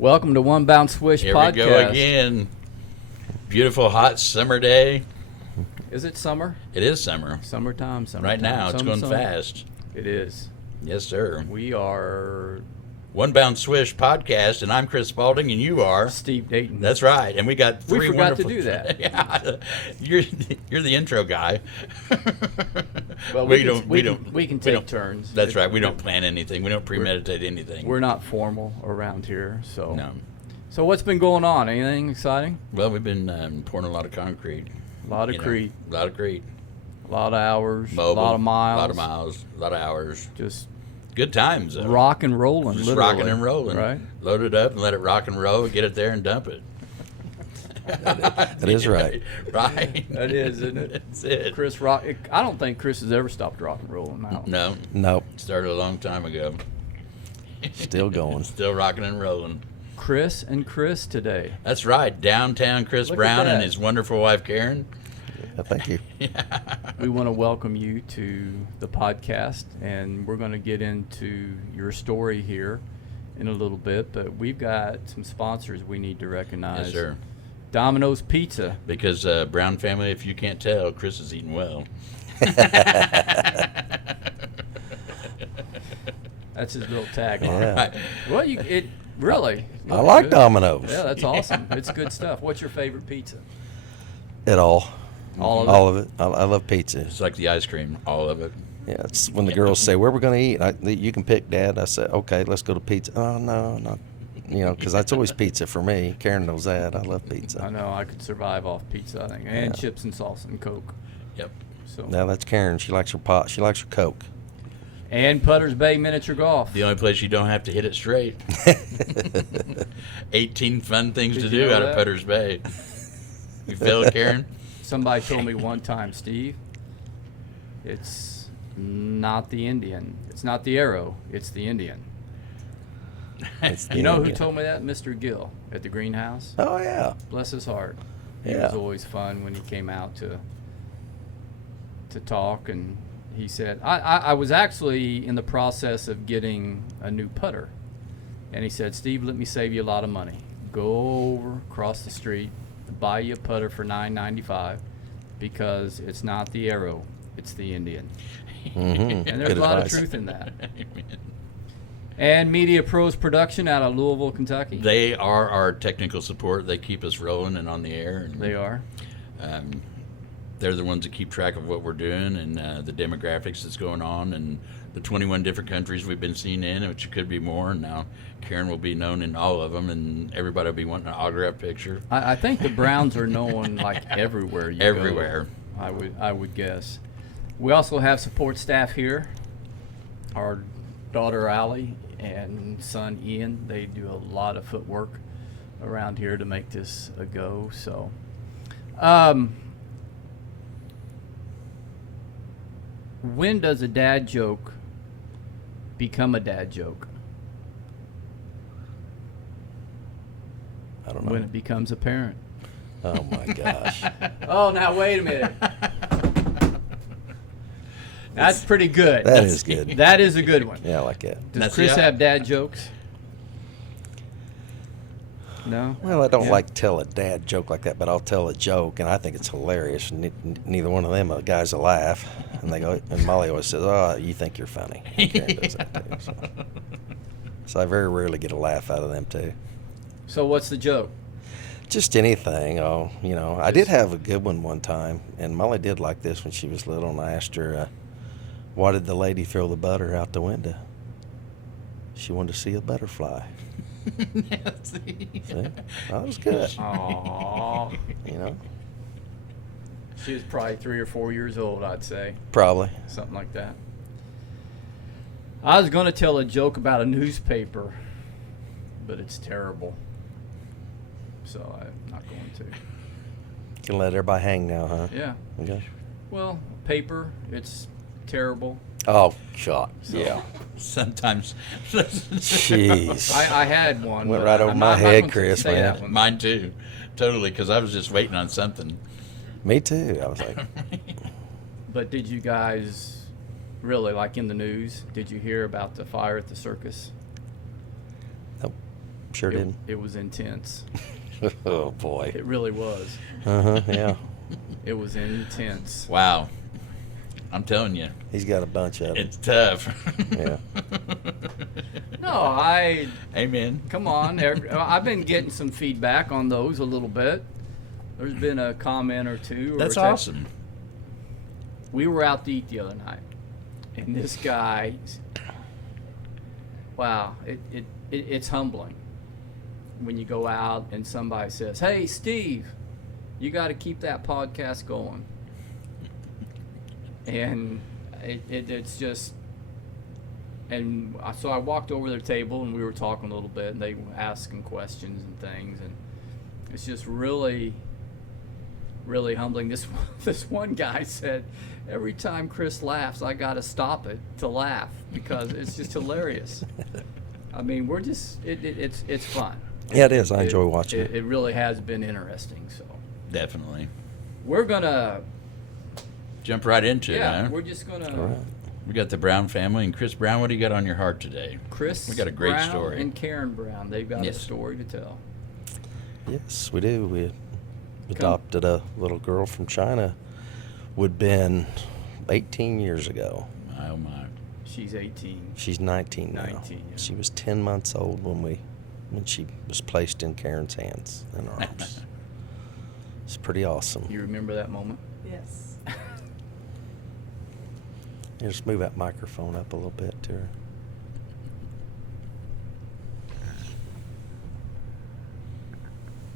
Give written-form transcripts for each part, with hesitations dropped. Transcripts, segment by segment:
Welcome to One Bound Swish Here Podcast. we go again. Beautiful hot summer day. Is it summer? It is summer. Summertime. Right now, it's going fast. It is. Yes, sir. We are One Bound Swish Podcast, and I'm Chris Spalding, and you are Steve Dayton. That's right, and we got three. We forgot to wonderful... do that. Yeah, you're the intro guy. Well, we can take turns. That's right. We don't plan anything. We don't premeditate anything. We're not formal around here, so. No. So what's been going on? Anything exciting? Well, we've been pouring a lot of concrete. A lot of crete. A lot of crete. A lot of hours. Mobile, a lot of miles. A lot of miles. A lot of hours. Just good times, though. rock and rolling. Just literally. rocking and rolling. Right. Load it up and let it rock and roll. Get it there and dump it. That is right. Right. That is, isn't it? That's it. Chris rock. I don't think Chris has ever stopped rock and rolling now. No. Nope. Started a long time ago. Still going. Still rocking and rolling. Chris and Chris today. That's right. Downtown Chris Look Brown at that. and his wonderful wife Karen. Thank you. We want to welcome you to the podcast, and we're going to get into your story here in a little bit, but we've got some sponsors we need to recognize. Yes, sir. Domino's Pizza. Because Brown family, if you can't tell, Chris is eating well. That's his little tagline. Yeah. Right. Well, it really. I looks like good. Domino's. Yeah, that's awesome. It's good stuff. What's your favorite pizza? It all. All of All of it. I love pizza. It's like the ice cream, all of it. Yeah, it's when the girls say, "Where we're going to eat?" You can pick, Dad. I say, "Okay, let's go to pizza." Oh no, not. Because that's always pizza for me. Karen knows that. I love pizza. I know I could survive off pizza, I think, and Yeah. chips and salsa and Coke. Yep. So. Now that's Karen. She likes her pot. She likes her Coke. And Putter's Bay Miniature Golf. The only place you don't have to hit it straight. 18 fun things Did to you do know out that? of Putter's Bay. You feel it, Karen? Somebody told me one time, Steve, it's not the Indian. It's not the arrow. It's the Indian. You know who told me that? Mr. Gill at the greenhouse. Oh yeah. Bless his heart. He Yeah. was always fun when he came out to talk, and he said, I was actually in the process of getting a new putter. And he said, Steve, let me save you a lot of money. Go over across the street, buy you a putter for $9.95 because it's not the arrow, it's the Indian. Mm-hmm. And there's a lot of truth in that. And Media Pros Production out of Louisville, Kentucky. They are our technical support. They keep us rolling and on the air. And, They are. They're the ones that keep track of what we're doing and the demographics that's going on and the 21 different countries we've been seen in, which could be more. And now Karen will be known in all of them, and everybody will be wanting an autograph picture. I think the Browns are known like everywhere you Everywhere. go. I would guess. We also have support staff here. Our daughter Allie and son Ian, they do a lot of footwork around here to make this a go. So, when does a dad joke become a dad joke? I don't know. When it becomes apparent. Oh my gosh. Oh, now wait a minute. That's pretty good. That is good. That is a good one. Yeah, I like that. Does That's Chris the- have dad jokes? No? Well, I don't Yeah. like to tell a dad joke like that, but I'll tell a joke, and I think it's hilarious. Neither one of them guys will laugh, and they go. And Molly always says, "Oh, you think you're funny." And Karen does that too. So I very rarely get a laugh out of them too. So what's the joke? Just anything. Oh, I did have a good one time, and Molly did like this when she was little, and I asked her, "Why did the lady throw the butter out the window?" She wanted to see a butterfly. See? That was good. Aww. She was probably 3 or 4 years old, I'd say. Probably. Something like that. I was going to tell a joke about a newspaper, but it's terrible. So I'm not going to. Can let everybody hang now, huh? Yeah. Okay. Well, paper, it's terrible. Oh, God. So- Yeah. Sometimes. Jeez. I had one. Went but right over I'm my not head, going to Chris, say man. that one. Mine too. Totally, because I was just waiting on something. Me too. I was like, But did you guys really, like in the news, did you hear about the fire at the circus? nope. Sure didn't. It was intense. Oh boy. It really was. Yeah. It was intense. Wow. I'm telling you, He's got a bunch of them. it's tough. Yeah. No, Amen. come on. I've been getting some feedback on those a little bit. There's been a comment or two. That's or awesome. We were out to eat the other night, and this guy, wow, it's humbling when you go out and somebody says, "Hey, Steve, you got to keep that podcast going." And it's just, and so I walked over to their table and we were talking a little bit, and they were asking questions and things, and it's just really, really humbling. This one guy said, every time Chris laughs, I got to stop it to laugh because it's just hilarious. I mean, we're just it's fun. Yeah, it is. I enjoy watching it. It really has been interesting. So Definitely. we're gonna Jump right into it, huh? we're just gonna All right. We got the Brown family. And Chris Brown, what do you got on your heart today? Chris We got a great Brown story. and Karen Brown. They've got Yes. a story to tell. Yes, we do. We adopted a little girl from China. Would been 18 years ago. Oh, my. She's 18. She's 19 now. 19, yeah. She was 10 months old when she was placed in Karen's hands and arms. It's pretty awesome. You remember that moment? Yes. You just move that microphone up a little bit to her.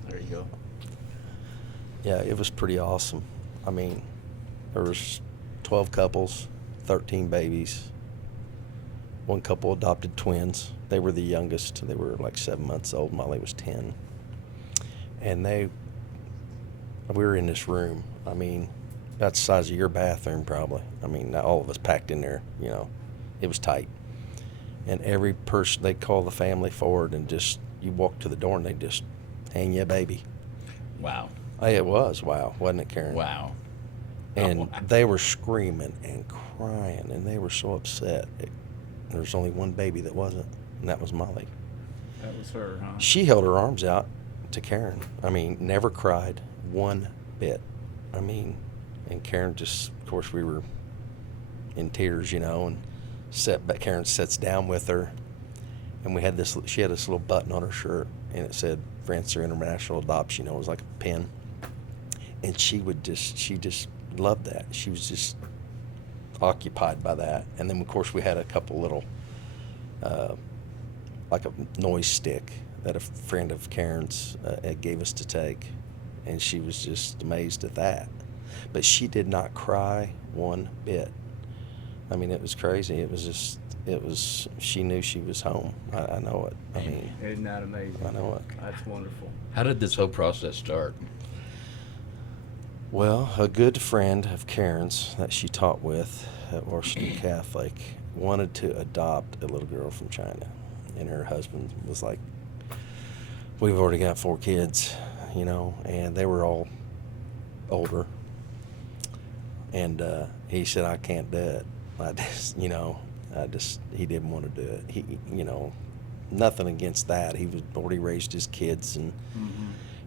There you go. Yeah, it was pretty awesome. I mean, there was 12 couples, 13 babies. One couple adopted twins. They were the youngest. They were like 7 months old. Molly was 10. And we were in this room. I mean, about the size of your bathroom probably. I mean, all of us packed in there, you know. It was tight. And every person, they'd call the family forward and just, you walk to the door and they'd just hang you a baby. Wow. Hey, it was, wow, wasn't it, Karen? Wow. And Oh, wow. they were screaming and crying, and they were so upset. There was only one baby that wasn't, and that was Molly. That was her, huh? She held her arms out to Karen. I mean, never cried one bit. I mean, and Karen just, of course, we were in tears, you know, and Karen sits down with her, and she had this little button on her shirt, and it said, "France for International Adoption," you know, it was like a pin. And she just loved that. She was just occupied by that. And then, of course, we had a couple little, like a noise stick that a friend of Karen's gave us to take. And she was just amazed at that. But she did not cry one bit. I mean, it was crazy. She knew she was home. I know it. I mean, Isn't that amazing? I know it. That's wonderful. How did this whole process start? Well, a good friend of Karen's that she taught with at Washington Catholic wanted to adopt a little girl from China. And her husband was like, we've already got 4 kids, you know, and they were all older. And he said, I can't do it. He didn't want to do it. He, you know, nothing against that. He was already raised his kids.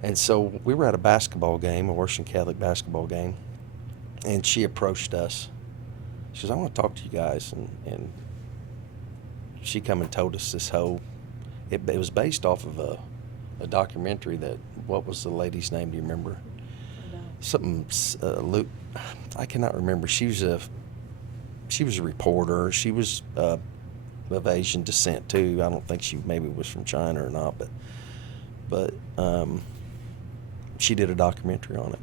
And so we were at a basketball game, a Washington Catholic basketball game, and she approached us. She says, I want to talk to you guys. And she come and told us this it was based off of a documentary what was the lady's name, do you remember? No. Something, Luke, I cannot remember. She was a reporter. She was of Asian descent too. I don't think she maybe was from China or not, but she did a documentary on it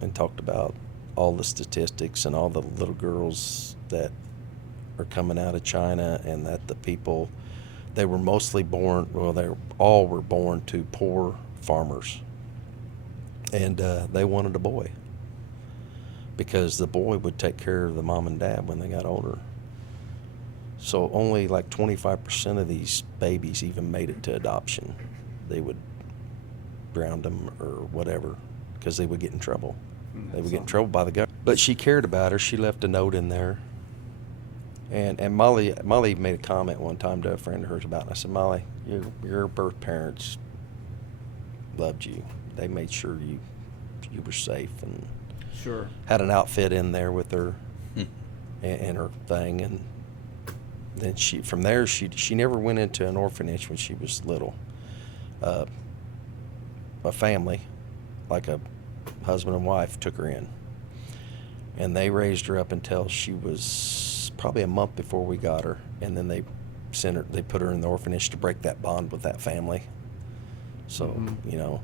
and talked about all the statistics and all the little girls that are coming out of China, and that the people, they were mostly born, well, they all were born to poor farmers, and they wanted a boy because the boy would take care of the mom and dad when they got older. So only like 25% of these babies even made it to adoption. They would ground them or whatever because they would get in trouble. They would get in trouble by the government. But she cared about her. She left a note in there And Molly made a comment one time to a friend of hers about it. I said, Molly, your birth parents loved you. They made sure you were safe and Sure. had an outfit in there with her and her thing. And then from there she never went into an orphanage when she was little. A family, like a husband and wife, took her in, and they raised her up until she was probably a month before we got her, and then they put her in the orphanage to break that bond with that family. So you know,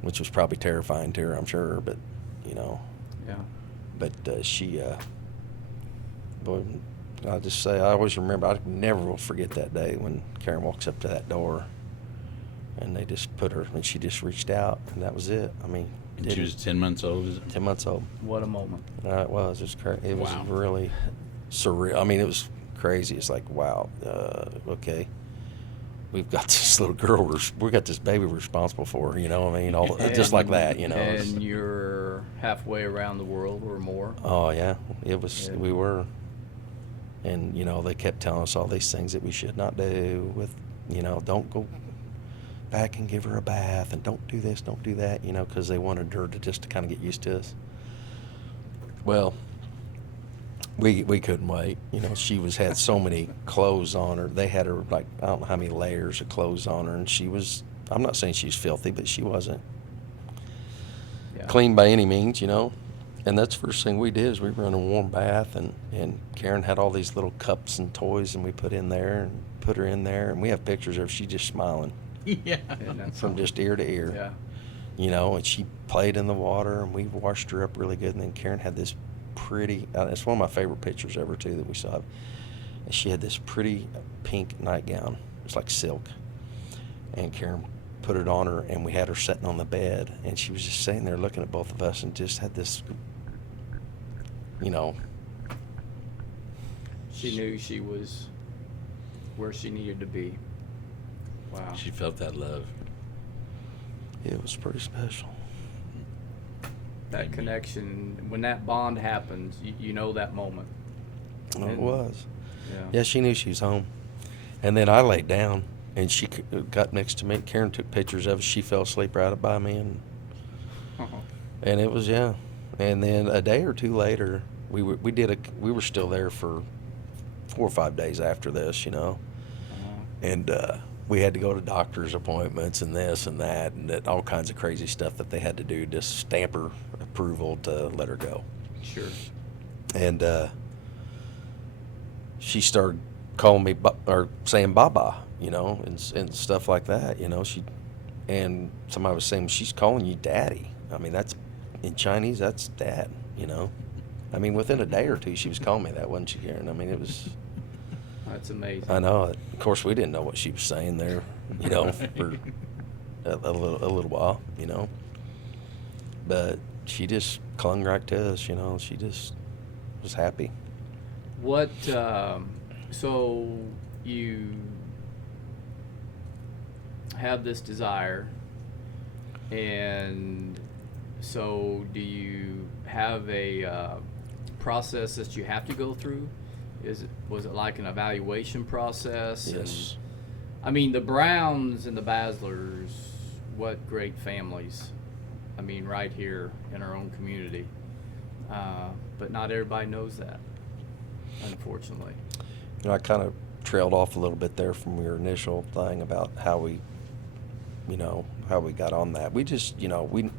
which was probably terrifying to her, I'm sure, but you know. Yeah. But boy, I'll just say, I always remember, I never will forget that day when Karen walks up to that door, and they just put her, and she just reached out, and that was it. I mean, And she was 10 months old, is it? 10 months old. What a moment. It was. It was Wow. really surreal. I mean, it was crazy. It's like, wow, okay. We've got this little girl, we got this baby we're responsible for, you know what I mean? Just like that, you know. And you're halfway around the world or more. Oh, yeah. It was, Yeah. we were. And, you know, they kept telling us all these things that we should not do with, you know, don't go back and give her a bath, and don't do this, don't do that, you know, because they wanted her to just to kind of get used to us. Well, we couldn't wait. You know, she had so many clothes on her. They had her, like, I don't know how many layers of clothes on her, and she was, I'm not saying she's filthy, but she wasn't clean by any means, you know. And that's the first thing we did is we were in a warm bath, and Karen had all these little cups and toys, and we put in there and put her in there, and we have pictures of she just smiling Yeah. from just ear to ear. Yeah. You know, and she played in the water, and we washed her up really good. And then Karen had this pretty, it's one of my favorite pictures ever, too, that we saw. And she had this pretty pink nightgown. It's like silk. And Karen put it on her, and we had her sitting on the bed, and she was just sitting there looking at both of us and just had this, you know. She knew she was where she needed to be. Wow. She felt that love. It was pretty special. That connection, when that bond happens, you know that moment. Well, it was. Yeah. Yeah, she knew she was home. And then I laid down, and she got next to me. Karen took pictures of us. She fell asleep right up by me, and it was, yeah. And then a day or two later, we were still there for 4 or 5 days after this, you know. And we had to go to doctor's appointments and this and that, and all kinds of crazy stuff that they had to do to stamp her approval to let her go. Sure. And she started calling me or saying Baba, you know, and stuff like that, you know. And somebody was saying, she's calling you daddy. I mean, that's in Chinese, that's dad, you know. I mean, within a day or two, she was calling me that, wasn't she, Karen? I mean, it was. That's amazing. I know. Of course, we didn't know what she was saying there, you know, for a little while, you know. But she just clung right to us, you know. She just was happy. What, so you have this desire, and so do you have a process that you have to go through? Was it like an evaluation process? Yes. And, I mean, the Browns and the Baslers, what great families. I mean, right here in our own community. But not everybody knows that, unfortunately. You know, I kind of trailed off a little bit there from your initial thing about how we got on that. We just, you know, we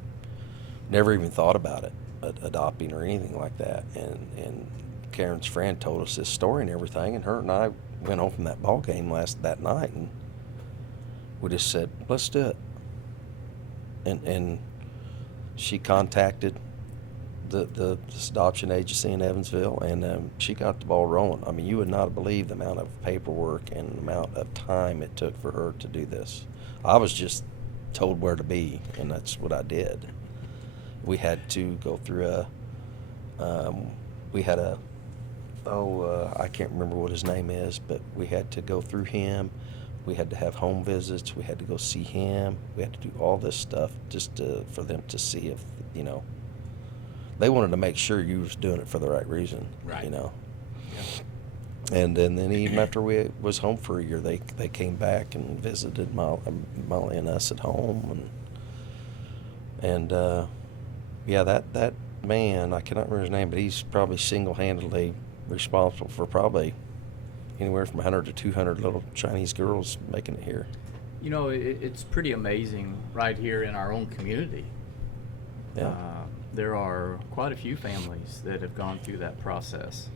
never even thought about it, adopting or anything like that. And Karen's friend told us this story and everything, and her and I went home from that ball game that night, and we just said, let's do it. And she contacted this adoption agency in Evansville, and she got the ball rolling. I mean, you would not believe the amount of paperwork and the amount of time it took for her to do this. I was just told where to be, and that's what I did. We had to go through I can't remember what his name is, but we had to go through him. We had to have home visits. We had to go see him. We had to do all this stuff just for them to see if, you know, they wanted to make sure you was doing it for the right reason, Right. you know. And then even after we was home for a year, they came back and visited Molly and us at home, and yeah, that man, I cannot remember his name, but he's probably single-handedly responsible for probably anywhere from 100 to 200 little Chinese girls making it here. You know, it's pretty amazing right here in our own community. Yeah. There are quite a few families that have gone through that process,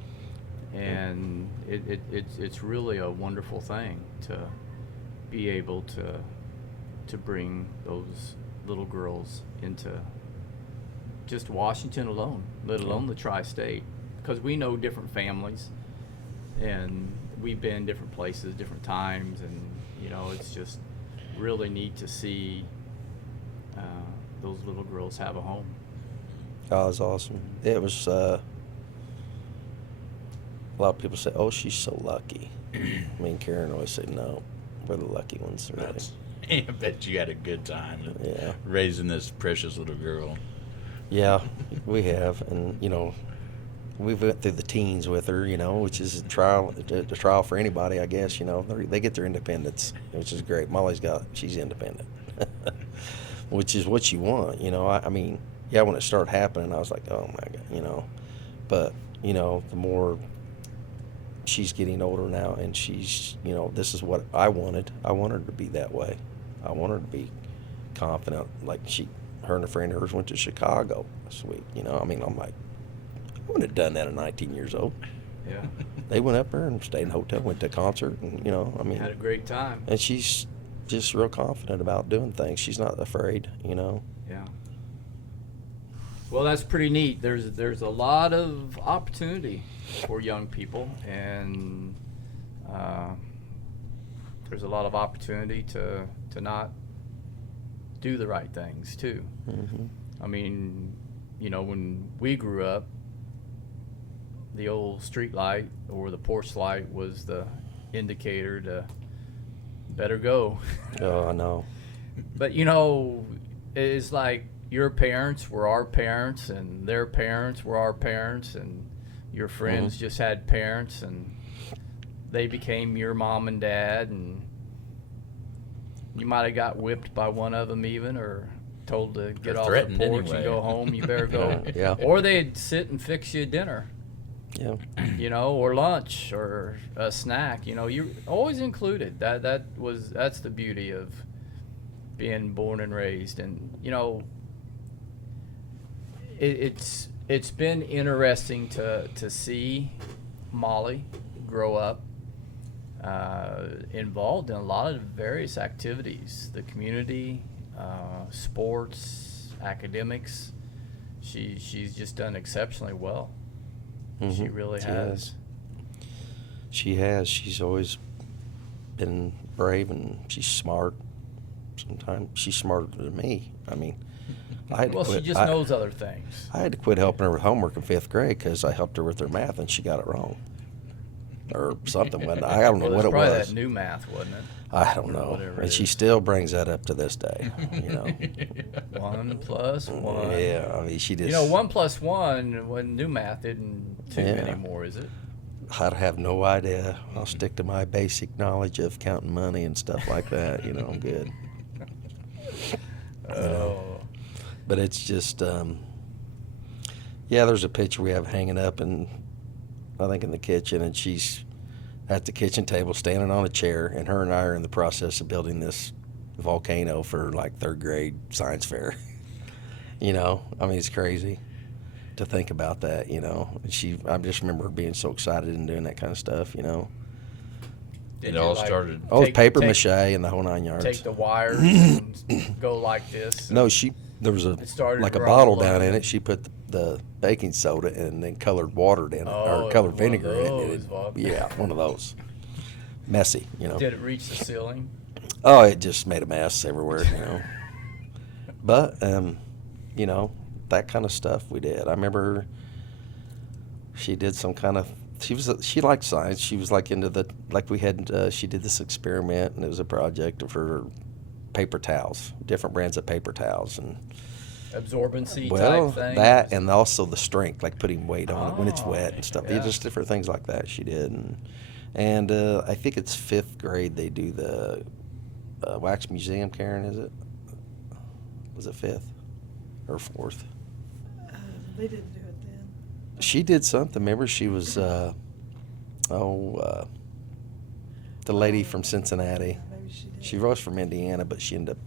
and it's really a wonderful thing to be able to bring those little girls into just Washington alone, let alone the tri-state, because we know different families, and we've been different places, different times, and you know, it's just really neat to see those little girls have a home. Oh, it was awesome. It was, a lot of people say, oh, she's so lucky. Me and Karen always say, no, we're the lucky ones, really. I bet you had a good time raising this precious little girl. Yeah, we have. And, you know, we went through the teens with her, you know, which is a trial for anybody, I guess, you know. They get their independence, which is great. She's independent, which is what you want, you know. I mean, yeah, when it started happening, I was like, oh, my God, you know. But, you know, the more she's getting older now, and she's, you know, this is what I wanted. I want her to be that way. I want her to be confident. Like her and a friend of hers went to Chicago this week, you know. I mean, I'm like, I wouldn't have done that at 19 years old. Yeah. They went up there and stayed in a hotel, went to a concert, and, you know, I mean. Had a great time. And she's just real confident about doing things. She's not afraid, you know. Yeah. Well, that's pretty neat. There's a lot of opportunity for young people, and there's a lot of opportunity to not do the right things too. Mm-hmm. I mean, you know, when we grew up, the old street light or the porch light was the indicator to better go. Oh, I know. But you know, it's like your parents were our parents, and their parents were our parents, and your friends just had parents, and they became your mom and dad, and you might have got whipped by one of them even, or told to get off the porch and go home. You better go. Yeah. Or they'd sit and fix you dinner. Yeah. You know, or lunch or a snack. You know, you're always included. That's the beauty of being born and raised. And you know, it's been interesting to see Molly grow up, involved in a lot of various activities, the community, sports, academics. She's just done exceptionally well. Mm-hmm. She really has. She has. She's always been brave, and she's smart. Sometimes she's smarter than me. I mean, She just knows other things. I had to quit helping her with homework in 5th grade because I helped her with her math, and she got it wrong. Or something. I don't know what it probably was. that new math, wasn't it? I don't know. And she still brings that up to this day, you know. 1 plus 1. Yeah, I mean, she just. You know, 1 plus 1, when new math isn't 2 anymore, is it? I have no idea. I'll stick to my basic knowledge of counting money and stuff like that. You know, I'm good. You know. But it's just, there's a picture we have hanging up, and I think in the kitchen, and she's at the kitchen table standing on a chair, and her and I are in the process of building this volcano for like 3rd grade science fair. You know, I mean, it's crazy to think about that, you know. And I just remember her being so excited and doing that kind of stuff, you know. It all started. Oh, it's paper mache and the whole 9 yards. Take the wires and go like this. No, there was a bottle down in it. She put the baking soda and then colored water in it, or colored vinegar in it. Yeah, one of those. Messy, you know. Did it reach the ceiling? Oh, it just made a mess everywhere, you know. But, you know, that kind of stuff we did. I remember she did some kind of. She liked science. She was like into she did this experiment, and it was a project of her paper towels, different brands of paper towels, and absorbency Well, type thing? that and also the strength, like putting weight on it when it's Oh, wet and stuff. Yeah, yeah. just different things like that she did. And I think it's 5th grade they do the wax museum. Karen, is it? Was it 5th or 4th? They didn't do it then. She did something. Remember, she was the lady from Cincinnati. Maybe she did. She was from Indiana, but she ended up.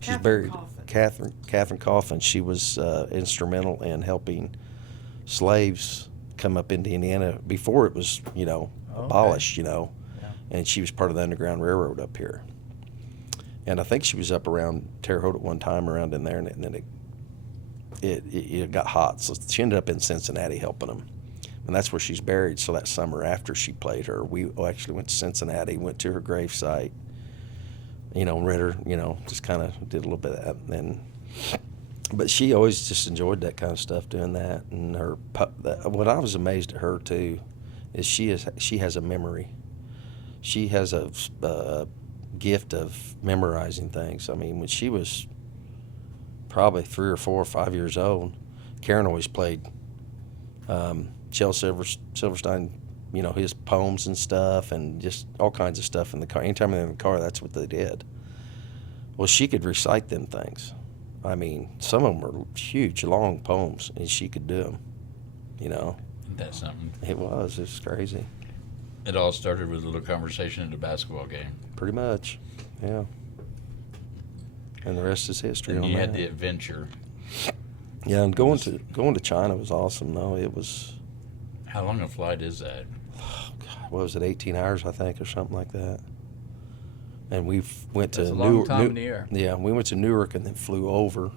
She's Catherine buried. Coffin. Catherine Coffin. She was instrumental in helping slaves come up into Indiana before it was, abolished. Yeah. And she was part of the Underground Railroad up here. And I think she was up around Terre Haute at one time, around in there, and then it got hot, so she ended up in Cincinnati helping them, and that's where she's buried. So that summer after she played her, we actually went to Cincinnati, went to her gravesite, read her, just kind of did a little bit of that. And then, but she always just enjoyed that kind of stuff, doing that. And what I was amazed at her too is she has a memory. She has a gift of memorizing things. I mean, when she was probably 3 or 4 or 5 years old, Karen always played Shel Silverstein, his poems and stuff, and just all kinds of stuff in the car. Anytime they were in the car, that's what they did. Well, she could recite them things. I mean, some of them were huge, long poems, and she could do them, Isn't that something? It was crazy. It all started with a little conversation at a basketball game. Pretty much, yeah. And the rest is history And on you that. had the adventure. Yeah, and going to China was awesome, though. It was, How long a flight is that? what was it, 18 hours, I think, or something like that. And we went to That's a long time in the air. Yeah, we went to Newark and then flew over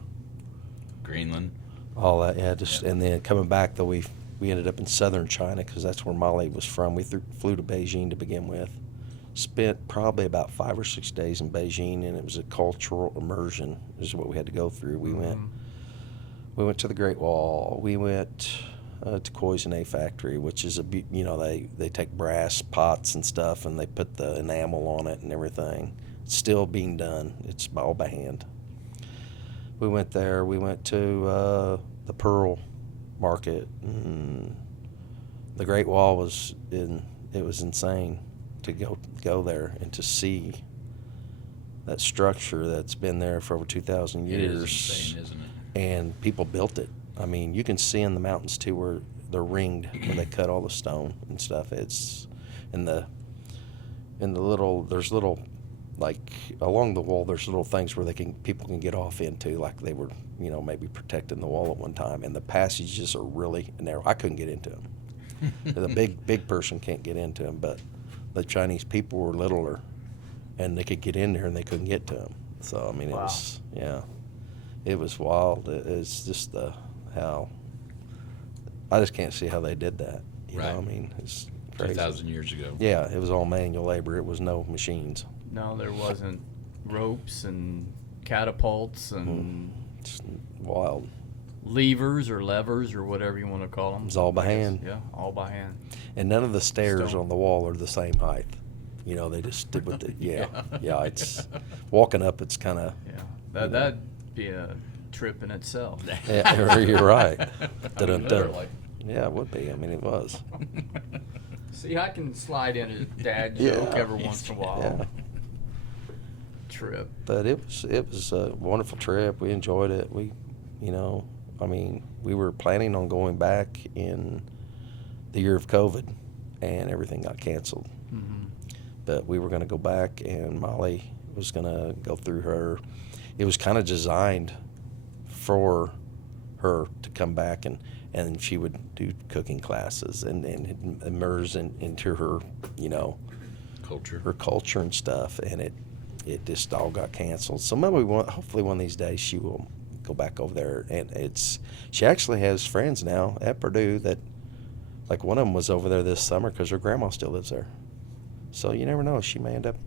Greenland? all that. Yeah, Yeah. and then coming back, though, we ended up in southern China because that's where Molly was from. We flew to Beijing to begin with. Spent probably about 5 or 6 days in Beijing, and it was a cultural immersion is what we had to go through. We went to the Great Wall. We went to Cloisonne factory, which is they take brass pots and stuff and they put the enamel on it and everything. It's still being done. It's all by hand. We went there. We went to the Pearl Market. The Great Wall was insane to go there and to see that structure that's been there for over 2,000 years. It is insane, isn't it? And people built it. I mean, you can see in the mountains too where they're ringed, where they cut all the stone and stuff. It's there's little, like along the wall, there's little things where people can get off into, like they were, maybe protecting the wall at one time. And the passages are really narrow. I couldn't get into them. The big person can't get into them, but the Chinese people were littler, and they could get in there and they couldn't get to them. So I mean, Wow. It was wild. It's just how I just can't see how they did that. You know, Right. I mean, it's crazy. 2,000 years ago. Yeah, it was all manual labor. It was no machines. No, there wasn't ropes and catapults and It's wild. levers or levers or whatever you want to call them. It was all by hand. Yeah, all by hand. And none of the stairs Stone. on the wall are the same height. They just did with it. Yeah. It's walking up. It's kind of. Yeah, that'd be a trip in itself. Yeah, you're right. I mean, Dun-dun-dun. literally. Yeah, it would be. I mean, it was. See, I can slide in a dad Yeah. joke every once in a while. Yeah. Trip. But it was a wonderful trip. We enjoyed it. We were planning on going back in the year of COVID, and everything got canceled. Mm-hmm. But we were going to go back, and Molly was going to go through her. It was kind of designed for her to come back, and she would do cooking classes and immerse into her, her culture and stuff. And it just all got canceled. So maybe hopefully one of these days she will go back over there. And she actually has friends now at Purdue that, like one of them was over there this summer because her grandma still lives there. So you never know. She may end up,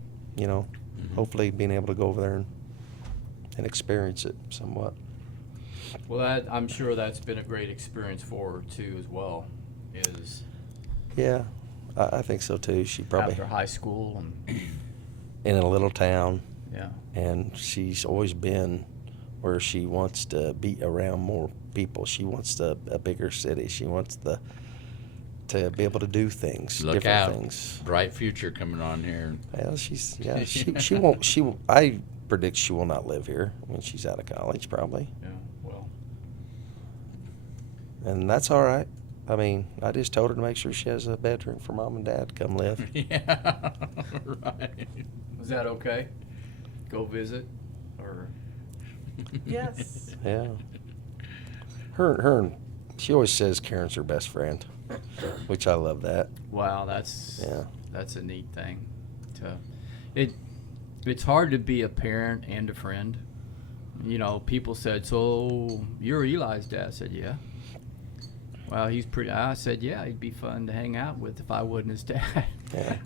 hopefully being able to go over there and experience it somewhat. Well, I'm sure that's been a great experience for her too, as well. Yeah, I think so too. She probably After high school and in a little town, yeah. and she's always been where she wants to be around more people. She wants a bigger city. She wants to be able to do things, Look different out. things. Bright future coming on here. Well, she won't. I predict she will not live here when she's out of college, probably, Yeah, well, and that's all right. I mean, I just told her to make sure she has a bedroom for mom and dad to come live. Yeah, right. was that okay? Go visit, or Yes. Yeah. She always says Karen's her best friend, which I love that. wow, that's Yeah. that's a neat thing. It's hard to be a parent and a friend. You know, people said, "So you're Eli's dad?" I said, "Yeah." Well, he's pretty. I said, "Yeah, he'd be fun to hang out with if I wasn't his dad." Yeah.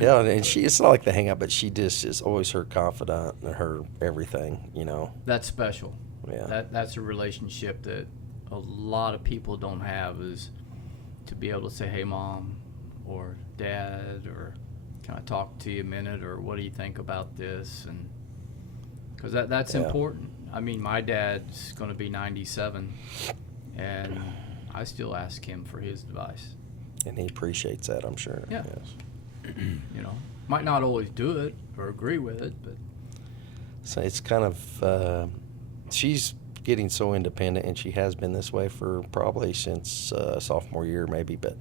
Yeah, and it's not like they hang out, but she just is always her confidant and her everything, you know. That's special. Yeah. That's a relationship that a lot of people don't have, is to be able to say, "Hey, mom," or "Dad," or "Can I talk to you a minute?" or "What do you think about this?" And because that's Yeah. important. I mean, my dad's going to be 97, and I still ask him for his advice. And he appreciates that, I'm sure. Yeah. Yes. You know, might not always do it or agree with it, but So it's kind of, she's getting so independent, and she has been this way for probably since sophomore year maybe, but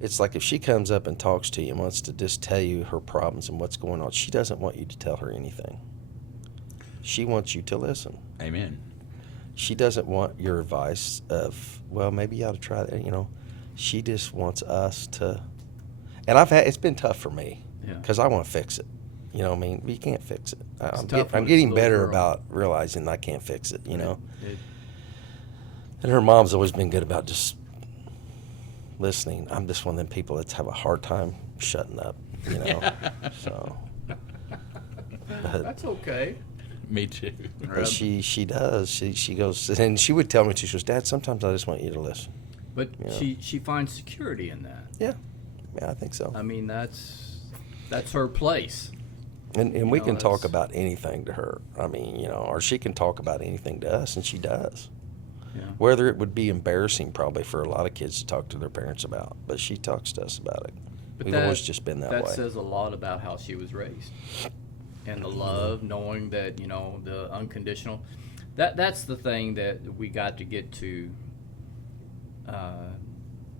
it's like if she comes up and talks to you and wants to just tell you her problems and what's going on, she doesn't want you to tell her anything. She wants you to listen. Amen. She doesn't want your advice of, well, maybe you ought to try that, you know. She just wants us to, and it's been tough for me yeah. because I want to fix it. You know what I mean? You can't fix it. It's I'm, tough when I'm it's getting a little better girl. about realizing I can't fix it, you know. It- And her mom's always been good about just listening. I'm just one of them people that have a hard time shutting up, you know. So, but, that's okay. Me too. but she does. She goes, and she would tell me, she goes, "Dad, sometimes I just want you to listen." But Yeah. she finds security in that. Yeah, I think so. I mean, that's her place. And You we know, can talk that's- about anything to her. I mean, you know, or she can talk about anything to us, and she does. Yeah. Whether it would be embarrassing probably for a lot of kids to talk to their parents about, but she talks to us about it. But We've always just been that way. says a lot about how she was raised, and the love, knowing that, you know, the unconditional. That's the thing that we got to get to.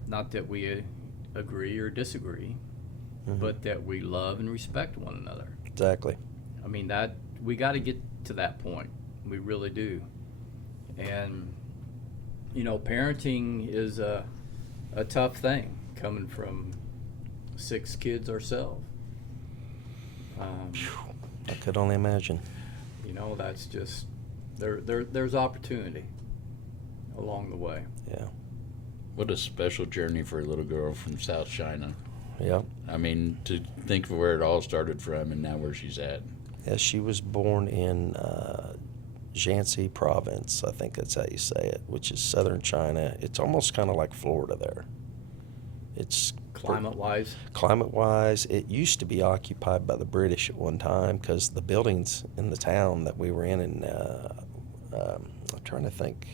Not that we agree or disagree, Mhm. but that we love and respect one another. Exactly. I mean, that we got to get to that point. We really do. And you know, parenting is a tough thing, coming from 6 kids ourselves. I could only imagine. You know, that's just there's opportunity along the way. Yeah. What a special journey for a little girl from South China. Yeah. I mean, to think of where it all started from and now where she's at. Yeah, she was born in Jiangxi province, I think that's how you say it, which is southern China. It's almost kind of like Florida there. It's Climate-wise, Climate-wise, it used to be occupied by the British at one time because the buildings in the town that we were in, and I'm trying to think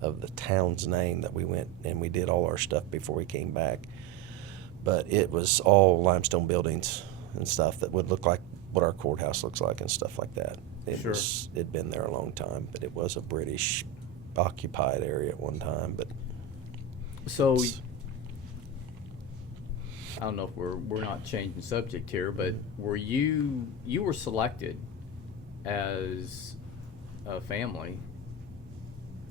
of the town's name that we went and we did all our stuff before we came back. But it was all limestone buildings and stuff that would look like what our courthouse looks like and stuff like that. Sure. It'd been there a long time, but it was a British occupied area at one time. But so it's- I don't know if we're not changing subject here, but were you were selected as a family,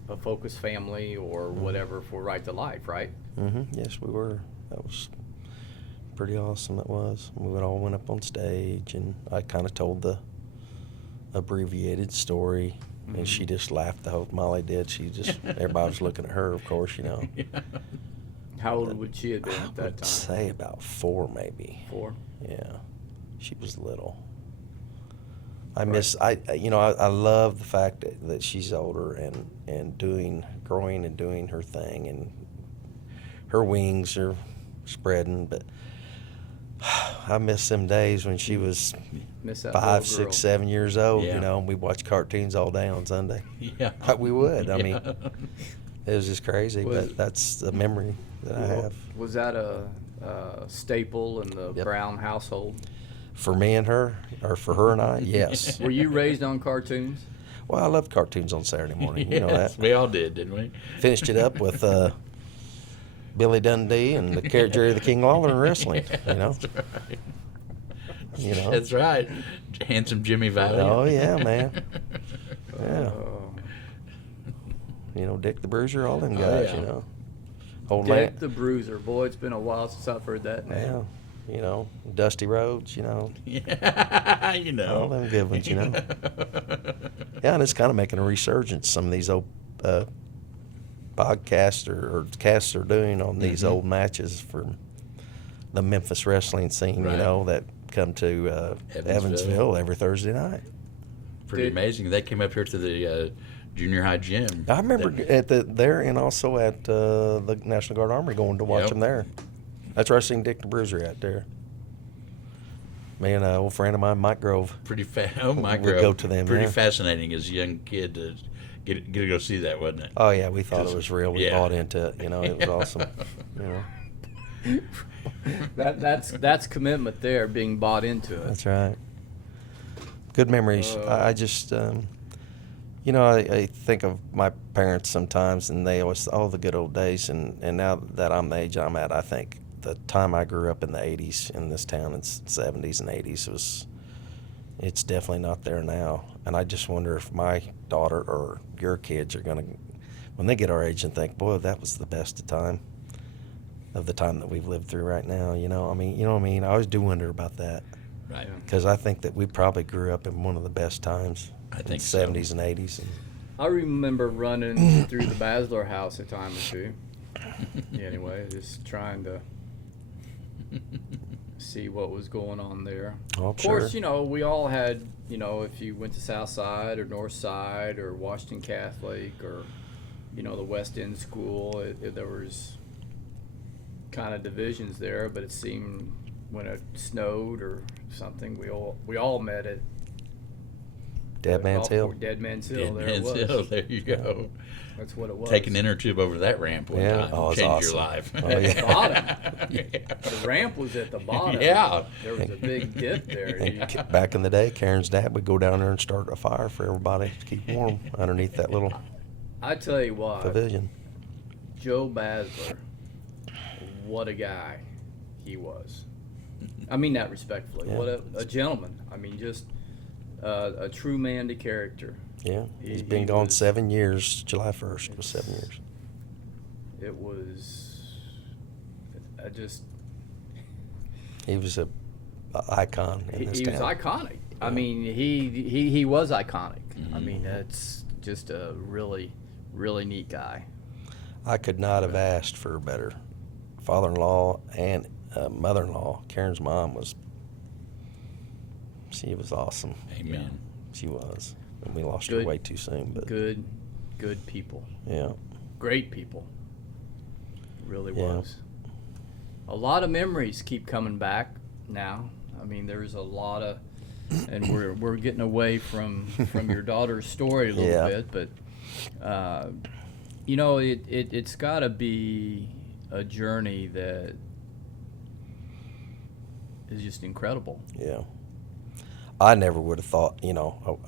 a focus family or whatever for Right to Life, right? Yes, we were. That was pretty awesome. It was. We all went up on stage, and I kind of told the abbreviated story, and she just laughed. The whole Molly did. She just everybody was looking at her, of course, you know. How old would she have been I at that would time? say about 4, maybe. 4. Yeah, she was little. I miss. I love the fact that she's older and growing and doing her thing, and her wings are spreading. But I miss them days when she was Miss that 5, little girl. 6, 7 years old, Yeah. you know, and we watched cartoons all day on Sunday. Yeah. We would. I mean, Yeah. it was just crazy, but that's the memory that I have. Was that a staple in the Yep. Brown household? For me and her, or for her and I, yes. Were you raised on cartoons? Well, I loved cartoons on Saturday morning. You know Yes, that. we all did, didn't we? Finished it up with Billy Dundee and the Jerry the King Lawler in wrestling. You know. That's right. You know. That's right. Handsome Jimmy Valley. Oh yeah, man. Yeah. Oh. You know, Dick the Bruiser, all them Oh, guys. yeah. You know. Old Dick man. the Bruiser. Boy, it's been a while since I've heard that name. Yeah. You know, Dusty Rhodes. You know. Yeah, you know. All them good ones, you know. Yeah, and it's kind of making a resurgence. Some of these old podcasts or casts are doing on these Mhm. old matches from the Memphis wrestling scene, Right. you know, that come to Evansville every Thursday night. Pretty Did- amazing. They came up here to the junior high gym. I remember at there and also at the National Guard Armory going to watch Yep. them there. That's where I seen Dick the Bruiser at there. Me and an old friend of mine, Mike Grove. Oh my We'd God. go to them, Pretty yeah. fascinating as a young kid to get to go see that, wasn't it? Oh yeah, we thought it was real. We Yeah. bought into it. You know, it was awesome. You know. That's commitment there, being bought into it. That's right. Good memories. I just, you know, I think of my parents sometimes, and they always, the good old days. And now that I'm the age I'm at, I think the time I grew up in the 80s in this town, in 70s and 80s, it's definitely not there now. And I just wonder if my daughter or your kids are going to, when they get our age, and think, boy, that was the best of the time that we've lived through right now. You know, I mean, I always do wonder about that. Right. Because I think that we probably grew up in one of the best times. I in think the so. 70s and 80s. I remember running through the Basler house a time or two. Anyway, just trying to see what was going on there. Oh, Of course, you know, we all had, you know, if you went to South Side or North Side or Washington Catholic or, you know, the West End School, there was kind of divisions there, but it seemed when it snowed or something, we all met at Dead Man's Hill. Dead Man's Hill. Dead There Man's it was. Hill, there you go. That's what it was. Take an inner tube over that ramp one Yeah. time. Oh, it's Change your awesome. life. Oh, yeah. Bottom. Yeah. The ramp was at the bottom. Yeah. There was a big dip there. And back in the day, Karen's dad would go down there and start a fire for everybody to keep warm underneath that little I tell you what, pavilion. Joe Basler, what a guy he was. I mean that respectfully. Yeah. What a gentleman. I mean, just a true man to character. Yeah. He's He been gone was- 7 years. July 1st was 7 years. It was. I just. He was a icon in this He was town. iconic. I Yeah. mean, he was iconic. I Mhm. mean, that's just a really, really neat guy. I could not have asked for a better father-in-law and mother-in-law. Karen's mom she was awesome. Amen. She was. And we lost her Good. way too soon. But Good people. yeah. Great people. Really Yeah. was. A lot of memories keep coming back now. I mean, there's a lot of, and we're getting away from your daughter's story a little Yeah. bit, but you know, it's got to be a journey that is just incredible. Yeah. I never would have thought, you know,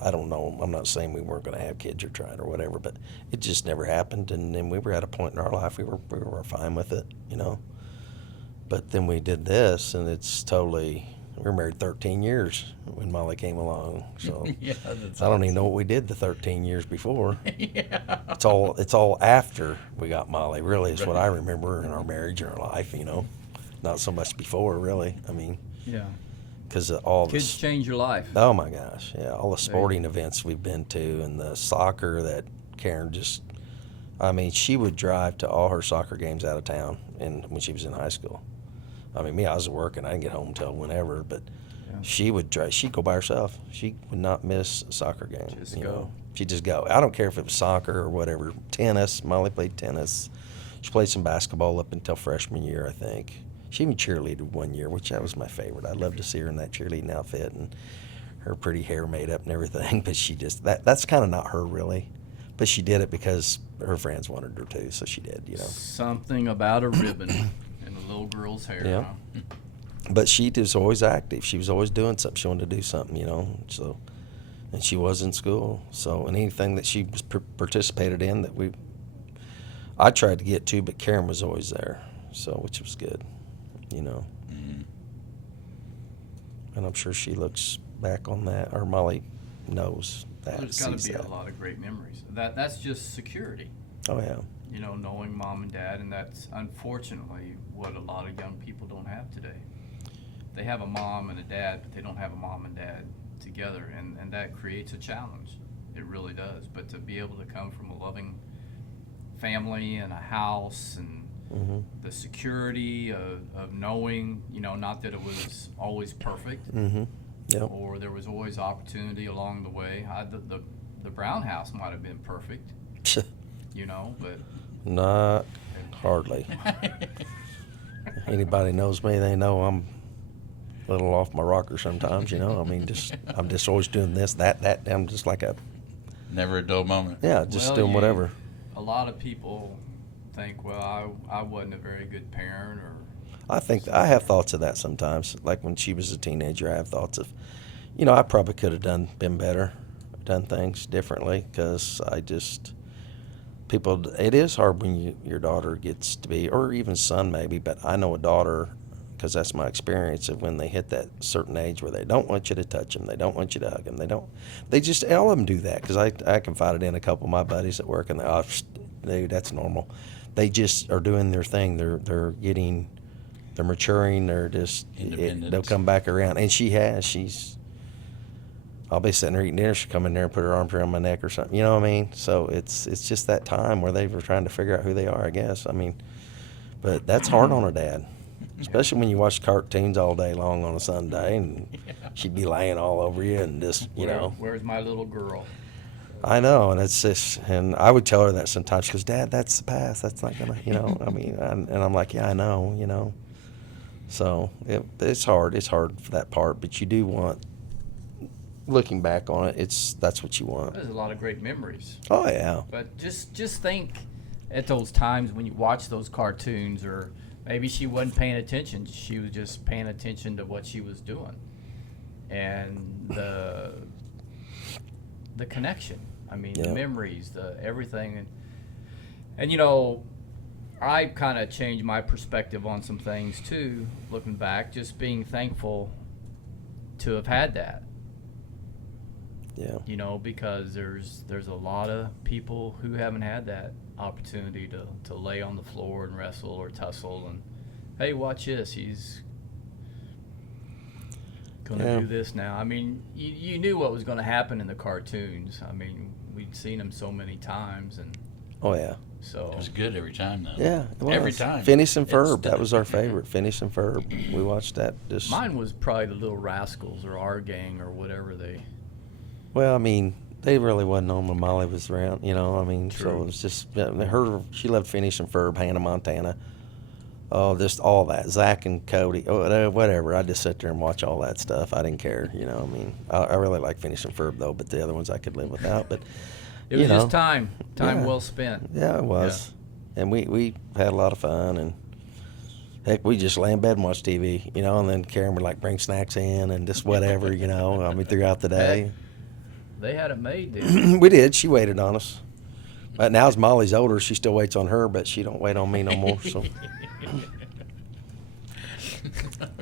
I don't know. I'm not saying we weren't going to have kids or try it or whatever, but it just never happened. And then we were at a point in our life we were fine with it, you know. But then we did this, and it's totally. We were married 13 years when Molly came along, so Yeah, that's I don't even know what we did the 13 years before. Yeah. It's all after we got Molly. Really, is what I remember in our marriage or our life, you know. Not so much before, really. I mean, Yeah. because all the Kids change your life. oh my gosh, yeah, all the sporting events we've been to and the soccer that Karen I mean, she would drive to all her soccer games out of town when she was in high school. I mean, I was working, I didn't get home until whenever, but Yeah. she would drive, she'd go by herself. She would not miss a soccer game. Just you go. know. She'd just go. I don't care if it was soccer or whatever. Tennis, Molly played tennis. She played some basketball up until freshman year, I think. She even cheerleaded one year, which that was my favorite. I loved to see her in that cheerleading outfit and her pretty hair made up and everything. But she just that's kind of not her really. But she did it because her friends wanted her to, so she did. Something about a ribbon in a little girl's hair. Yeah. Huh? But she was always active. She was always doing something. She wanted to do something, So, and she was in school. So, and anything that she was participated in that I tried to get to, but Karen was always there. So, which was good, Mm-hmm. And I'm sure she looks back on that, or Molly knows that. There's got to sees be that. a lot of great memories. That's just security. Oh yeah. Knowing mom and dad, and that's unfortunately what a lot of young people don't have today. They have a mom and a dad, but they don't have a mom and dad together, and that creates a challenge. It really does. But to be able to come from a loving family and a house and Mm-hmm. the security of knowing, not that it was always perfect, Mm-hmm. Yep. or there was always opportunity along the way. The Brown house might have been perfect, but Not hardly. Anybody knows me, they know I'm a little off my rocker sometimes, I'm just always doing this, that. I'm just like Never a dull moment. just Well, doing whatever. A lot of people think, well, I wasn't a very good parent, or I think I have thoughts of that sometimes. Like when she was a teenager, I have thoughts of, I probably could have been better, done things differently, because it is hard when your daughter gets to be, or even son maybe, but I know a daughter, because that's my experience of when they hit that certain age where they don't want you to touch them, they don't want you to hug them, all of them do that, because I confided in a couple of my buddies at work, and dude, that's normal. They just are doing their thing. They're maturing. They're just Independent. they'll come back around, and I'll be sitting there eating dinner. She'll come in there and put her arms around my neck or something. You know what I mean? So it's just that time where they were trying to figure out who they are, I guess. But that's hard on a dad, especially when you watch cartoons all day long on a Sunday, and she'd be laying all over you and just where's my little girl? I know, and it's just, and I would tell her that sometimes. She goes, "Dad, that's the past. That's not gonna, and I'm like, yeah, I know, So it's hard. It's hard for that part, but you do want. Looking back on it, that's what you want. There's a lot of great memories. Oh yeah. But just think at those times when you watch those cartoons, or maybe she wasn't paying attention. She was just paying attention to what she was doing, and the connection. The memories, the everything, and I kind of changed my perspective on some things too. Looking back, just being thankful to have had that. Yeah. Because there's a lot of people who haven't had that opportunity to lay on the floor and wrestle or tussle, and hey, watch this, he's gonna do this now. You knew what was gonna happen in the cartoons. We'd seen them so many times, and Oh yeah. so It was good every time, though. Yeah. It was. Every time. Phineas and It's Ferb. That the- was our favorite. Phineas and Ferb. We watched that. Just. mine was probably the Little Rascals or Our Gang or whatever they. Well, they really wasn't on when Molly was around, so True. it was just, she loved Phineas and Ferb, Hannah Montana, just all that, Zach and Cody, whatever. I just sit there and watch all that stuff. I didn't care, I really like Phineas and Ferb, though, but the other ones I could live without, but, It was just time Yeah. well spent. Yeah, it was, and we had a lot of fun, and heck, we just lay in bed and watch TV, and then Karen would, bring snacks in and just whatever, throughout the day. Heck, they had it made, dude. We did. She waited on us. But now as Molly's older, she still waits on her, but she don't wait on me no more. So,